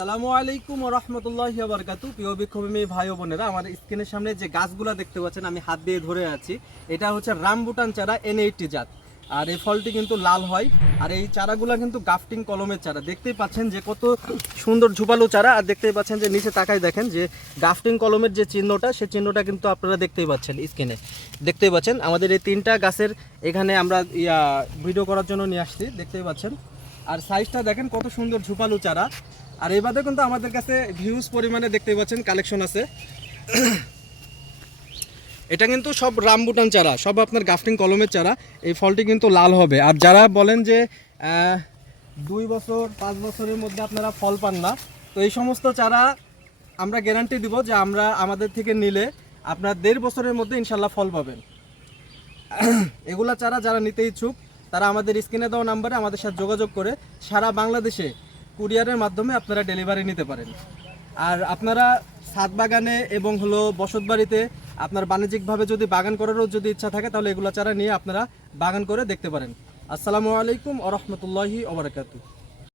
আসসালামু আলাইকুম ওয়া রাহমাতুল্লাহি ওয়া বারাকাতুহু। প্রিয় বিক্ষোভী ভাই ও বোনেরা, আমার স্ক্রিনের সামনে যে গাছগুলো দেখতে পাচ্ছেন আমি হাত দিয়ে ধরে আছি, এটা হচ্ছে রামবুটান চারা N80 জাত। আর এই ফলটি কিন্তু লাল হয়। আর এই চারাগুলো কিন্তু গাফটিং কলমের চারা। দেখতেই পাচ্ছেন যে কত সুন্দর ঝুপালো চারা। আর দেখতেই পাচ্ছেন যে নিচে তাকায় দেখেন যে গাফটিং কলমের যে চিহ্নটা, সেই চিহ্নটা কিন্তু আপনারা দেখতেই পাচ্ছেন স্ক্রিনে। দেখতেই পাচ্ছেন আমাদের এই তিনটা গাছের এখানে আমরা ভিডিও করার জন্য নিয়ে আসছি, দেখতেই পাচ্ছেন। আর সাইজটা দেখেন কত সুন্দর ঝুপালো চারা। আর এই বাদে কিন্তু আমাদের কাছে হিউজ পরিমাণে দেখতে পাচ্ছেন কালেকশন আছে। এটা কিন্তু সব রামবুটান চারা, সব আপনার গাফটিং কলমের চারা। এই ফলটি কিন্তু লাল হবে। আর যারা বলেন যে 2 বছর 5 বছরের মধ্যে আপনারা ফল পান না, তো এই সমস্ত চারা আমরা গ্যারান্টি দিব যে আমরা আমাদের থেকে নিলে আপনার 1.5 বছরের মধ্যে ইনশাল্লাহ ফল পাবেন। এগুলা চারা যারা নিতে ইচ্ছুক তারা আমাদের স্ক্রিনে দেওয়া নাম্বারে আমাদের সাথে যোগাযোগ করে সারা বাংলাদেশে কুরিয়ারের মাধ্যমে আপনারা ডেলিভারি নিতে পারেন। আর আপনারা ছাদ বাগানে এবং বসত বাড়িতে আপনার বাণিজ্যিকভাবে যদি বাগান করারও যদি ইচ্ছা থাকে তাহলে এগুলো চারা নিয়ে আপনারা বাগান করে দেখতে পারেন। আসসালামু আলাইকুম ওয়া রাহমাতুল্লাহি ওয়া বারাকাতুহু।